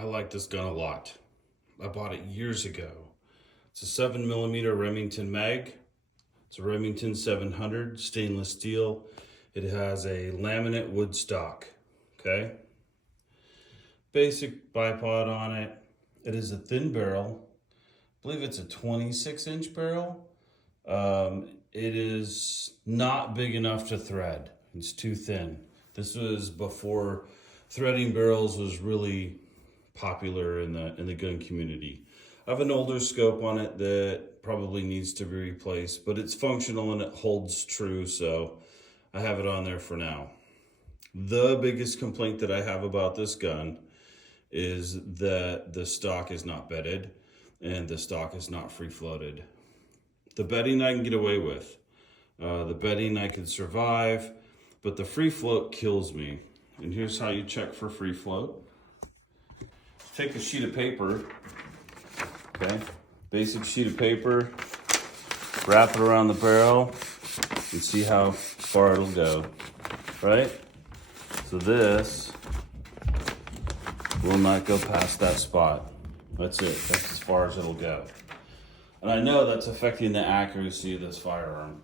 I like this gun a lot. I bought it years ago. It's a 7mm Remington mag. It's a Remington 700 stainless steel. It has a laminate wood stock. Okay. Basic bipod on it. It is a thin barrel. I believe it's a 26-inch barrel. It is not big enough to thread. It's too thin. This was before threading barrels was really popular in the gun community. I have an older scope on it that probably needs to be replaced, but it's functional and it holds true, so I have it on there for now. The biggest complaint that I have about this gun is that the stock is not bedded and the stock is not free floated. The bedding I can get away with. The bedding I could survive, but the free float kills me. And here's how you check for free float. Take a sheet of paper, okay? Basic sheet of paper, wrap it around the barrel and see how far it'll go, right? So this will not go past that spot. That's it, that's as far as it'll go. And I know that's affecting the accuracy of this firearm.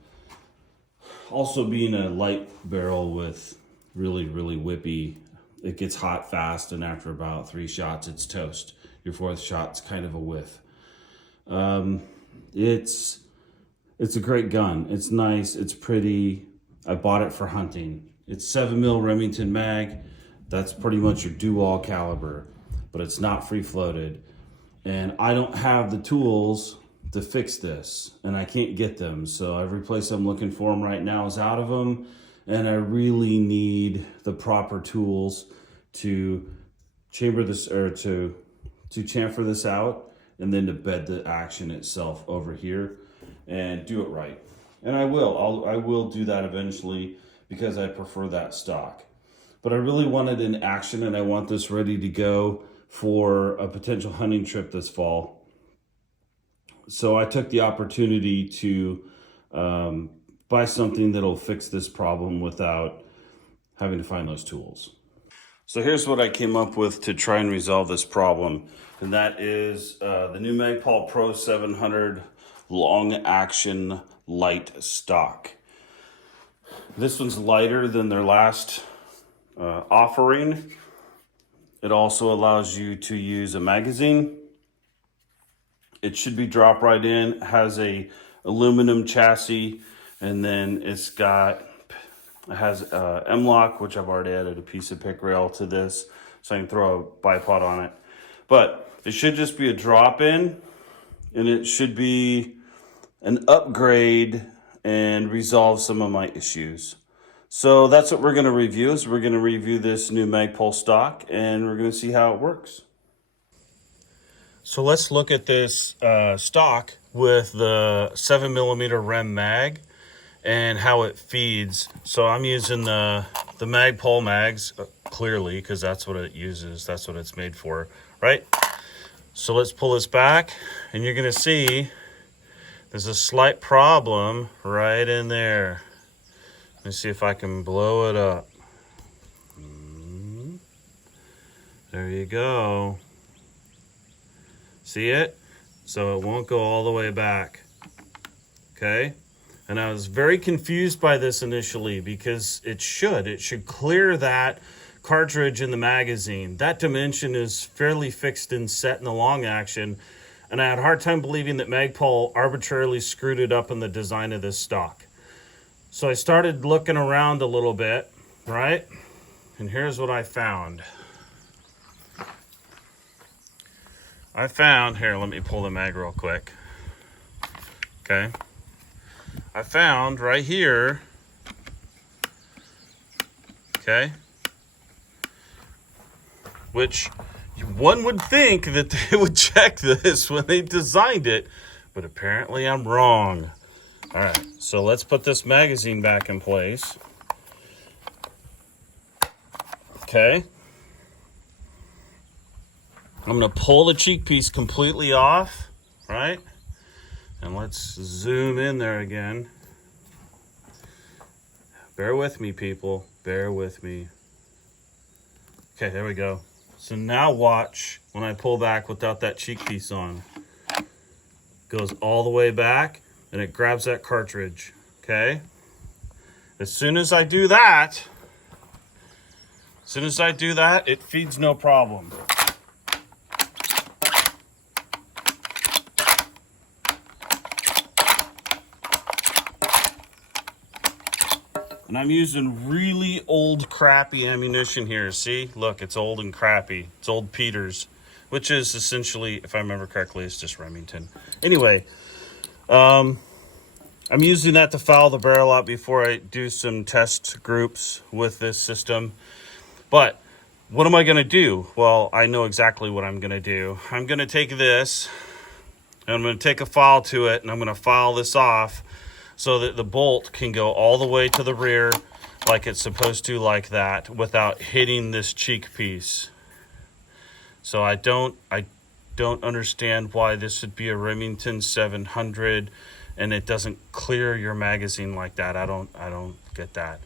Also being a light barrel with really whippy, it gets hot fast, and after about 3 shots, it's toast. Your 4th shot's kind of a whiff. It's a great gun. It's nice, it's pretty. I bought it for hunting. It's 7mm Remington mag. That's pretty much your do-all caliber, but it's not free floated. And I don't have the tools to fix this, and I can't get them. So every place I'm looking for them right now is out of them, and I really need the proper tools to chamber this, or to chamfer this out, and then to bed the action itself over here and do it right. And I will do that eventually because I prefer that stock. But I really want it in action, and I want this ready to go for a potential hunting trip this fall. So I took the opportunity to buy something that'll fix this problem without having to find those tools. So here's what I came up with to try and resolve this problem. And that is the new Magpul Pro 700 long action light stock. This one's lighter than their last offering. It also allows you to use a magazine. It should be drop right in. It has a aluminum chassis, and then it has M-lock, which I've already added a piece of pick rail to this, so I can throw a bipod on it. But it should just be a drop in, and it should be an upgrade and resolve some of my issues. So that's what we're going to review. Is we're going to review this new Magpul stock, and we're going to see how it works. So let's look at this stock with the 7mm Rem mag and how it feeds. So I'm using the Magpul mags, clearly, because that's what it uses. That's what it's made for, right? So let's pull this back, and you're going to see there's a slight problem right in there. Let me see if I can blow it up. There you go. See it? So it won't go all the way back. Okay? And I was very confused by this initially because it should clear that cartridge in the magazine. That dimension is fairly fixed and set in the long action. And I had a hard time believing that Magpul arbitrarily screwed it up in the design of this stock. So I started looking around a little bit, right? And here's what I found. Here, let me pull the mag real quick. Okay. I found right here, okay, which one would think that they would check this when they designed it, but apparently I'm wrong. All right, so let's put this magazine back in place. Okay. I'm going to pull the cheek piece completely off, right? And let's zoom in there again. Bear with me, people. Bear with me. Okay, there we go. So now watch when I pull back without that cheek piece on. Goes all the way back and it grabs that cartridge, okay? As soon as I do that, it feeds no problem. And I'm using really old, crappy ammunition here. See, look, it's old and crappy. It's old Peters, which is essentially, if I remember correctly, it's just Remington. Anyway, I'm using that to foul the barrel out before I do some test groups with this system. But what am I going to do? Well, I know exactly what I'm going to do. I'm going to take this, and I'm going to take a file to it, and I'm going to file this off so that the bolt can go all the way to the rear like it's supposed to, like that, without hitting this cheek piece. So I don't understand why this would be a Remington 700 and it doesn't clear your magazine like that. I don't get that.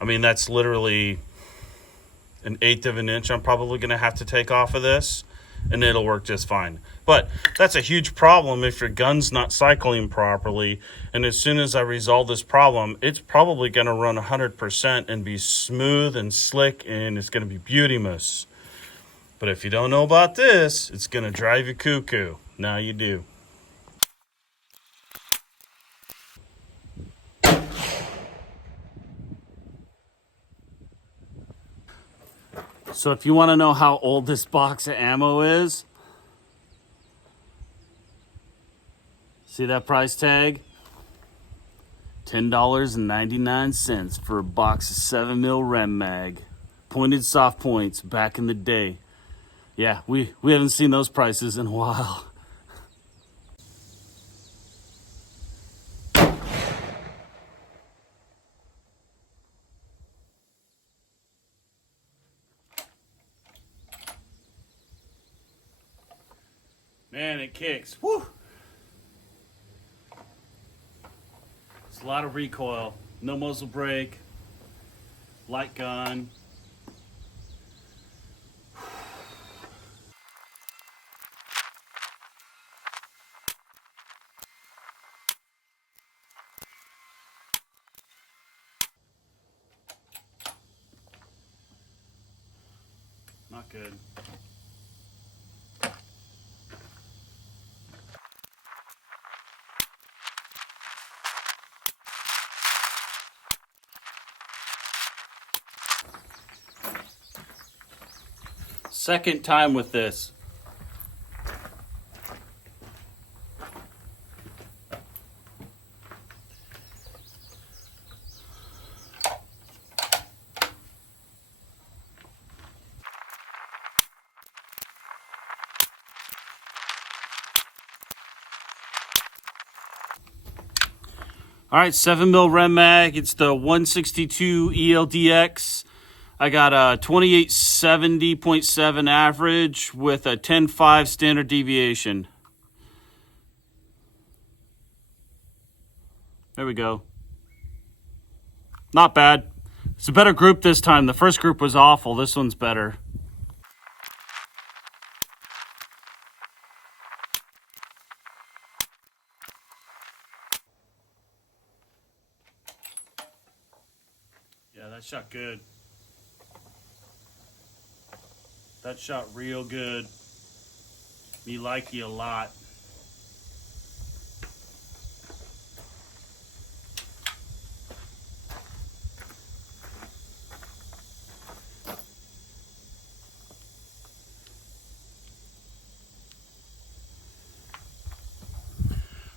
I mean, that's literally 1/8 of an inch I'm probably going to have to take off of this, and it'll work just fine. But that's a huge problem if your gun's not cycling properly. And as soon as I resolve this problem, it's probably going to run 100% and be smooth and slick, and it's going to be beauty-mous. But if you don't know about this, it's going to drive you cuckoo. Now you do. So if you want to know how old this box of ammo is, see that price tag? $10.99 for a box of 7mm Rem Mag. Pointed soft points back in the day. Yeah, we haven't seen those prices in a while. Man, it kicks. Woo! It's a lot of recoil. No muzzle brake. Light gun. Not good. Second time with this. All right, 7mm Rem Mag. It's the 162 ELDX. I got a 2870.7 average with a 10.5 standard deviation. There we go. Not bad. It's a better group this time. The first group was awful. This one's better. Yeah, that shot good. That shot real good. Me like you a lot.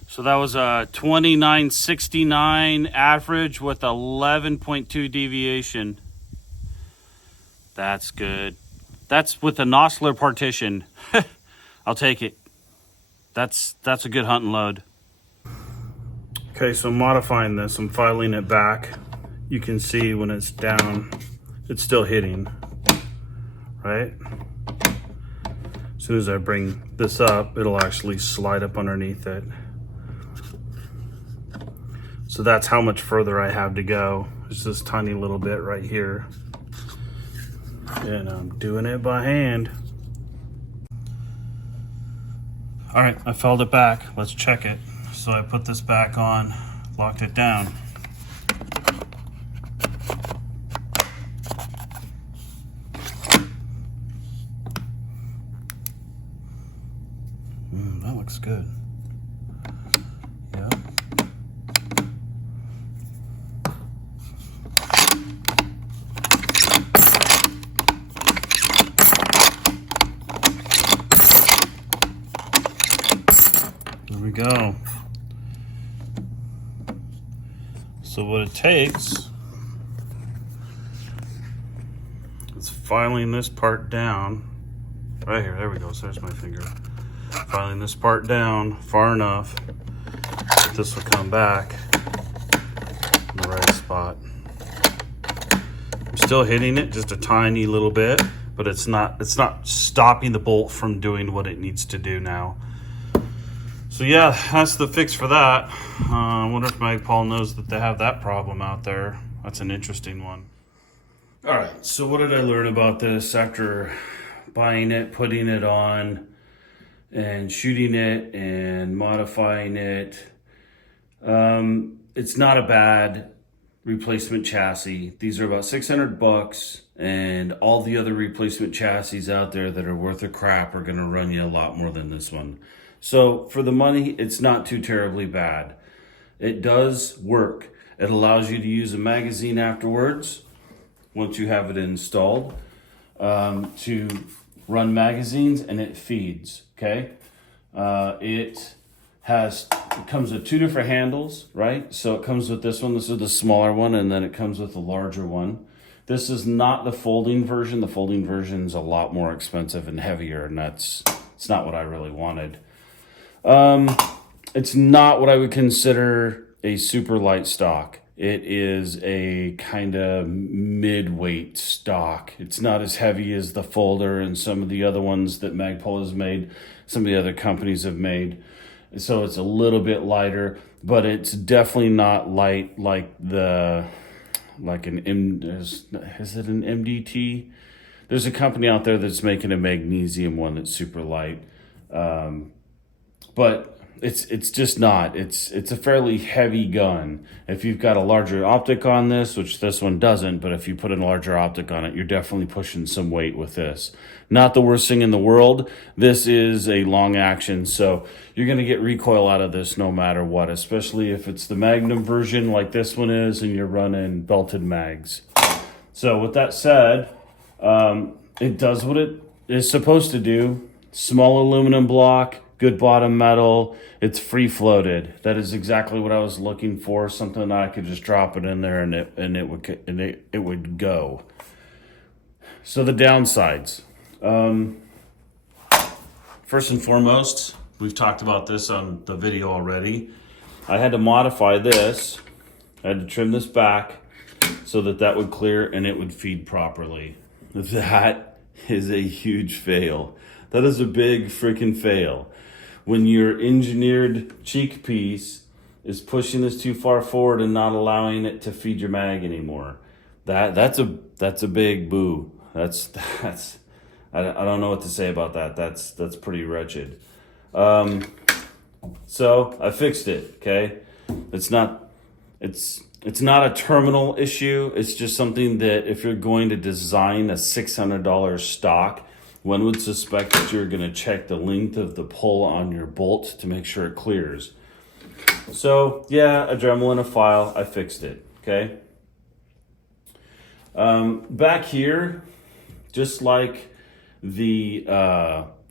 So that was a 2969 average with 11.2 deviation. That's good. That's with a Nosler partition. I'll take it. That's a good hunting load. Okay, so I'm modifying this. I'm filing it back. You can see when it's down, it's still hitting, right? As soon as I bring this up, it'll actually slide up underneath it. So that's how much further I have to go. It's this tiny little bit right here. And I'm doing it by hand. All right, I felled it back. Let's check it. So I put this back on, locked it down. That looks good. Yeah. There we go. So what it takes is filing this part down. Right here, there we go. So there's my finger. Filing this part down far enough that this will come back in the right spot. I'm still hitting it just a tiny little bit, but it's not stopping the bolt from doing what it needs to do now. So yeah, that's the fix for that. I wonder if Magpul knows that they have that problem out there. That's an interesting one. All right, so what did I learn about this after buying it, putting it on, and shooting it and modifying it? It's not a bad replacement chassis. These are about $600, and all the other replacement chassis out there that are worth a crap are gonna run you a lot more than this one. So for the money, it's not too terribly bad. It does work. It allows you to use a magazine afterwards, once you have it installed, to run magazines, and it feeds, okay? It comes with two different handles, right? So it comes with this one. This is the smaller one, and then it comes with the larger one. This is not the folding version. The folding version is a lot more expensive and heavier, and it's not what I really wanted. It's not what I would consider a super light stock. It is a kind of mid-weight stock. It's not as heavy as the folder and some of the other ones that Magpul has made, some of the other companies have made. So it's a little bit lighter, but it's definitely not light like is it an MDT? There's a company out there that's making a magnesium one that's super light. But it's just not. It's a fairly heavy gun. If you've got a larger optic on this, which this one doesn't, but if you put a larger optic on it, you're definitely pushing some weight with this. Not the worst thing in the world. This is a long action, so you're going to get recoil out of this no matter what, especially if it's the Magnum version like this one is and you're running belted mags. So with that said, it does what it is supposed to do. Small aluminum block, good bottom metal. It's free floated. That is exactly what I was looking for. Something that I could just drop it in there and it would go. So the downsides. First and foremost, we've talked about this on the video already. I had to modify this. I had to trim this back so that would clear and it would feed properly. That is a huge fail. That is a big freaking fail. When your engineered cheek piece is pushing this too far forward and not allowing it to feed your mag anymore, that's a big boo. That's I don't know what to say about that. That's pretty wretched. So I fixed it. Okay, it's not a terminal issue. It's just something that if you're going to design a $600 stock, one would suspect that you're going to check the length of the pull on your bolt to make sure it clears. So yeah, a Dremel and a file, I fixed it, okay? Back here, just like the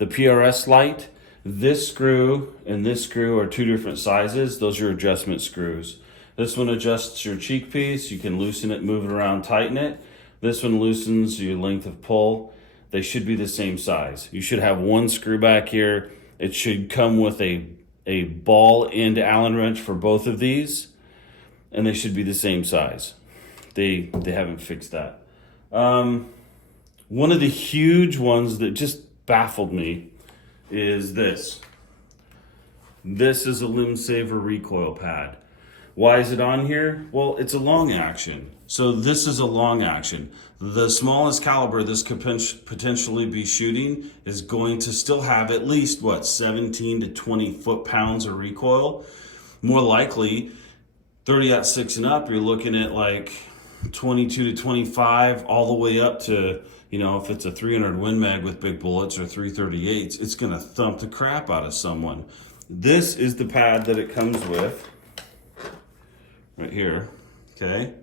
PRS Lite, this screw and this screw are two different sizes. Those are adjustment screws. This one adjusts your cheek piece. You can loosen it, move it around, tighten it. This one loosens your length of pull. They should be the same size. You should have one screw back here. It should come with a ball end Allen wrench for both of these, and they should be the same size. They haven't fixed that. One of the huge ones that just baffled me is this. This is a limb saver recoil pad. Why is it on here? Well, it's a long action. So this is a long action. The smallest caliber this could potentially be shooting is going to still have at least, what, 17 to 20 foot-pounds of recoil. More likely, 30-06 and up, you're looking at like 22 to 25, all the way up to, you know, if it's a 300 Win Mag with big bullets or 338s, it's gonna thump the crap out of someone. This is the pad that it comes with, right here, okay?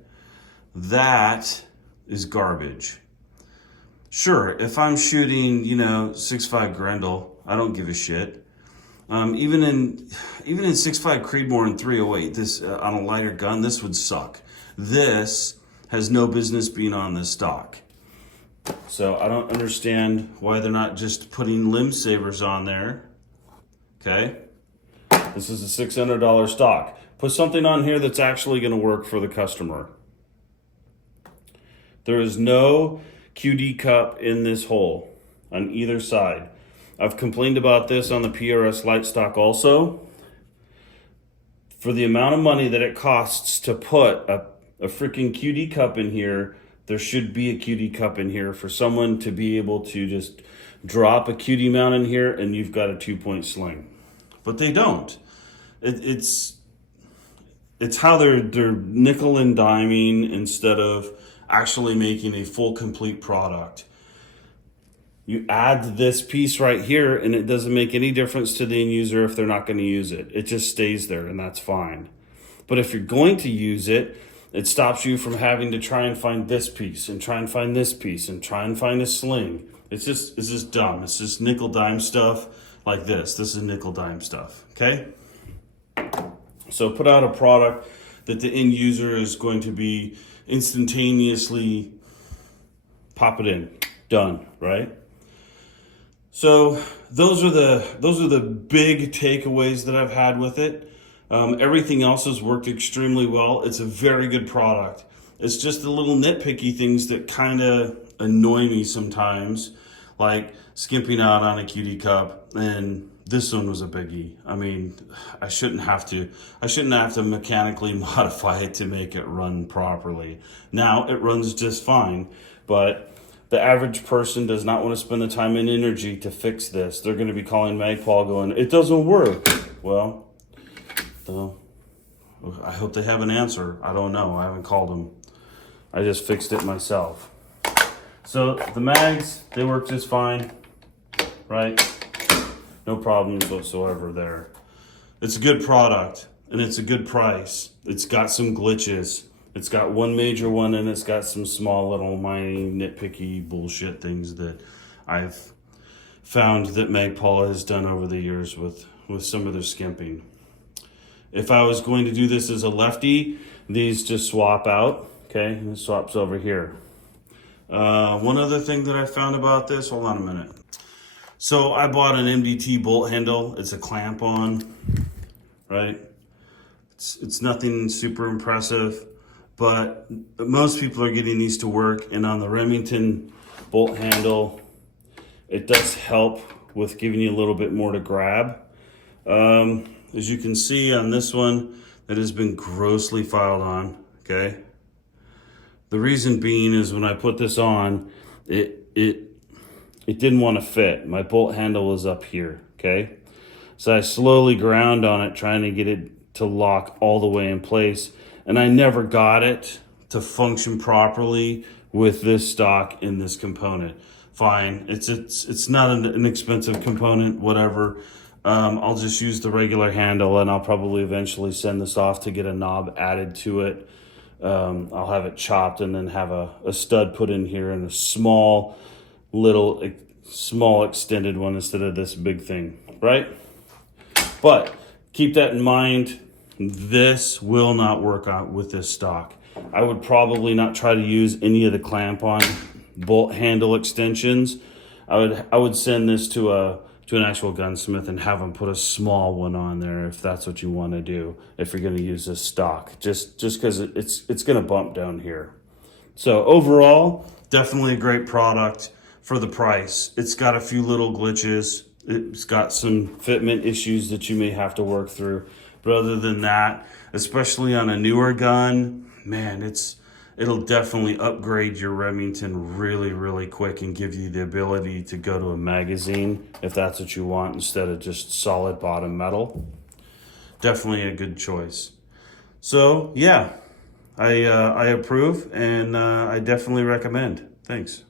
That is garbage. Sure, if I'm shooting, you know, 6.5 Grendel, I don't give a shit. Even in 6.5 Creedmoor and 308, this on a lighter gun, this would suck. This has no business being on this stock. So I don't understand why they're not just putting limb savers on there. Okay, this is a $600 stock. Put something on here that's actually going to work for the customer. There is no QD cup in this hole on either side. I've complained about this on the PRS Lite stock also. For the amount of money that it costs to put a freaking QD cup in here, there should be a QD cup in here for someone to be able to just drop a QD mount in here and you've got a 2-point sling. But they don't. It's how they're nickel and diming instead of actually making a full complete product. You add this piece right here and it doesn't make any difference to the end user if they're not going to use it. It just stays there and that's fine. But if you're going to use it, it stops you from having to try and find this piece and try and find this piece and try and find a sling. It's just dumb. It's just nickel dime stuff like this. This is nickel dime stuff, okay? So put out a product that the end user is going to be instantaneously pop it in, done, right? So those are the big takeaways that I've had with it. Everything else has worked extremely well. It's a very good product. It's just the little nitpicky things that kind of annoy me sometimes, like skimping out on a QD cup, and this one was a biggie. I mean, I shouldn't have to mechanically modify it to make it run properly. Now it runs just fine, but the average person does not want to spend the time and energy to fix this. They're going to be calling Magpul going, it doesn't work. Well, I hope they have an answer. I don't know. I haven't called them. I just fixed it myself. So the mags, they work just fine, right? No problems whatsoever there. It's a good product and it's a good price. It's got some glitches. It's got one major one and it's got some small little mining nitpicky bullshit things that I've found that Magpul has done over the years with some of their skimping. If I was going to do this as a lefty, these just swap out, okay? And it swaps over here. One other thing that I found about this, hold on a minute. So I bought an MDT bolt handle. It's a clamp on, right? It's nothing super impressive, but most people are getting these to work. And on the Remington bolt handle, it does help with giving you a little bit more to grab. As you can see on this one, it has been grossly filed on, okay? The reason being is when I put this on, it didn't want to fit. My bolt handle was up here, okay? So I slowly ground on it, trying to get it to lock all the way in place. And I never got it to function properly with this stock in this component. Fine, it's not an expensive component, whatever. I'll just use the regular handle and I'll probably eventually send this off to get a knob added to it. I'll have it chopped and then have a stud put in here and a small extended one instead of this big thing, right? But keep that in mind. This will not work out with this stock. I would probably not try to use any of the clamp on bolt handle extensions. I would send this to an actual gunsmith and have them put a small one on there if that's what you want to do, if you're going to use this stock, just because it's going to bump down here. So overall, definitely a great product for the price. It's got a few little glitches. It's got some fitment issues that you may have to work through, But other than that, especially on a newer gun, man, it'll definitely upgrade your Remington really, really quick and give you the ability to go to a magazine if that's what you want instead of just solid bottom metal. Definitely a good choice. So yeah, I approve, and I definitely recommend. Thanks.